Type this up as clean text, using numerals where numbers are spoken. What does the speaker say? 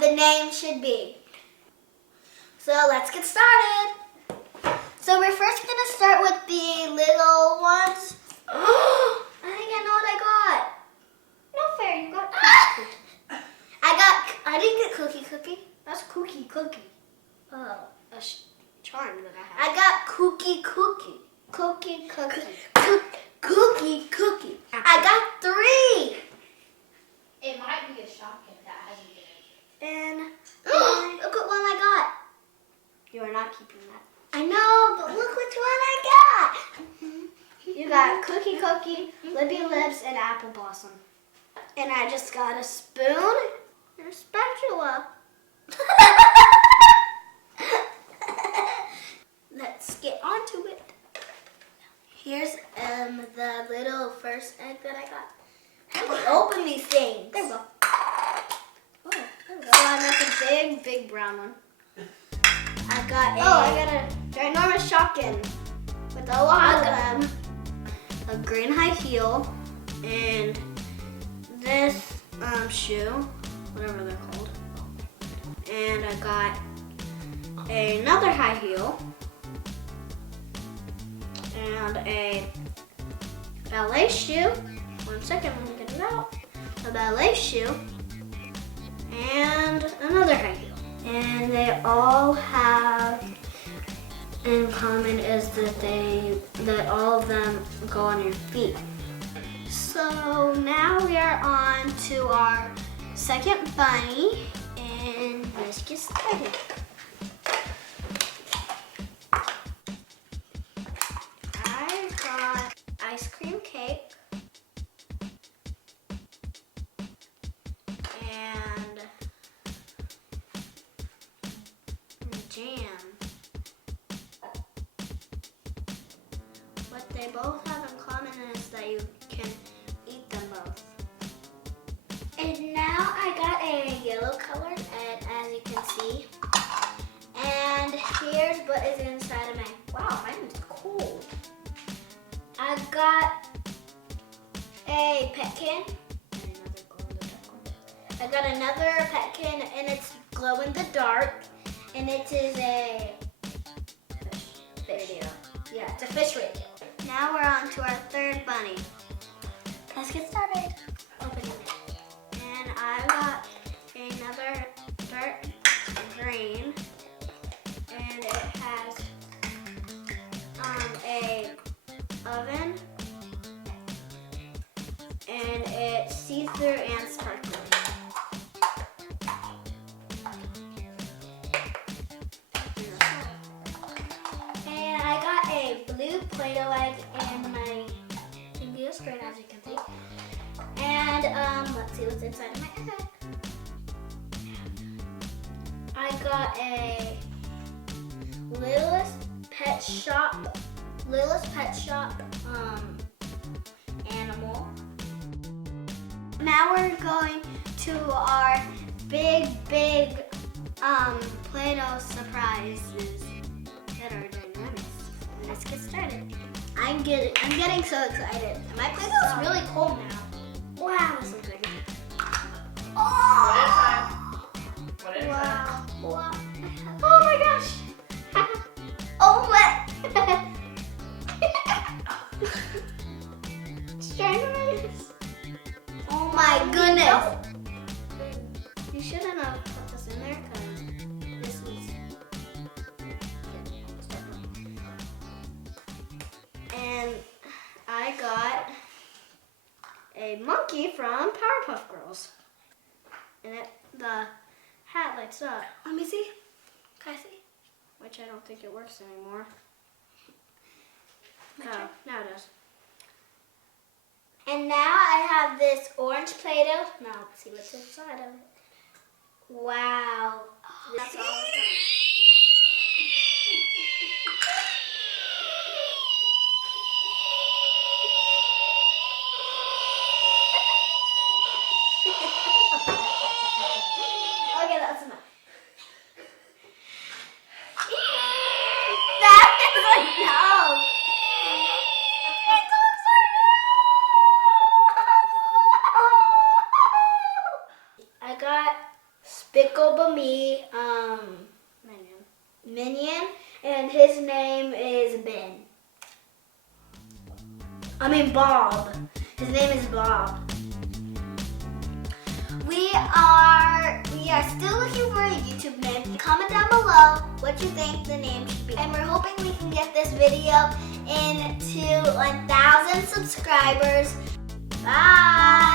the name should be. So let's get started. So we're first gonna start with the little ones. I think I know what I got. No fair, you got cookie. I didn't get cookie. That's cookie. Oh, A charm that I have. I got cookie. Cookie. Cookie. I got 3. It might be a Shopkin that hasn't been. And look what one I got. You are not keeping that. I know, but look which one I got. You got cookie, lippy lips, and apple blossom. And I just got a spoon and a spatula. Let's get on to it. Here's the little first egg that I got. How do we open these things? There we go. Oh, there we go. So I make a big brown one. I got a ginormous Shopkin with a lot of them. A green high heel and this shoe, whatever they're called. And I got another high heel and a ballet shoe. 1 second, let me get it out. A ballet shoe and another high heel. And they all have in common is that all of them go on your feet. So now we are on to our second bunny, and let's get started. I got ice cream cake and jam. What they both have in common is that you can eat them both. And now I got a yellow color, and as you can see. And here's what is inside of mine. Wow, mine is cold. I got a petkin. I got another petkin, and it's glow in the dark. And it is a fish radio. Yeah, it's a fish radio. Now we're on to our third bunny. Let's get started. Opening it. And I got another dark green. And it has a oven. And it's see-through and sparkly. And I got a blue play-doh egg in my video screen, as you can see. And let's see what's inside of my egg. I got a Littlest Pet Shop animal. Now we're going to our big Play-Doh surprises that are dynamic. Let's get started. I'm getting so excited. My Play-Doh is really cold now. Wow, this looks like What is Wow. Wow. oh my gosh! Oh my! Ginormous. Oh my goodness! You shouldn't have put this in there because this is. And I got a monkey from Powerpuff Girls. And the hat lights up. Let me see. Can I see? Which I don't think it works anymore. Okay. Oh, now it does. And now I have this orange Play-Doh. Now let's see what's inside of it. Wow. That's all. Okay, that's enough. That is enough. I got Bicklebamy Minion, and his name is Bob. His name is Bob. We are still looking for a YouTube name. Comment down below what you think the name should be. And we're hoping we can get this video into 1,000 subscribers. Bye!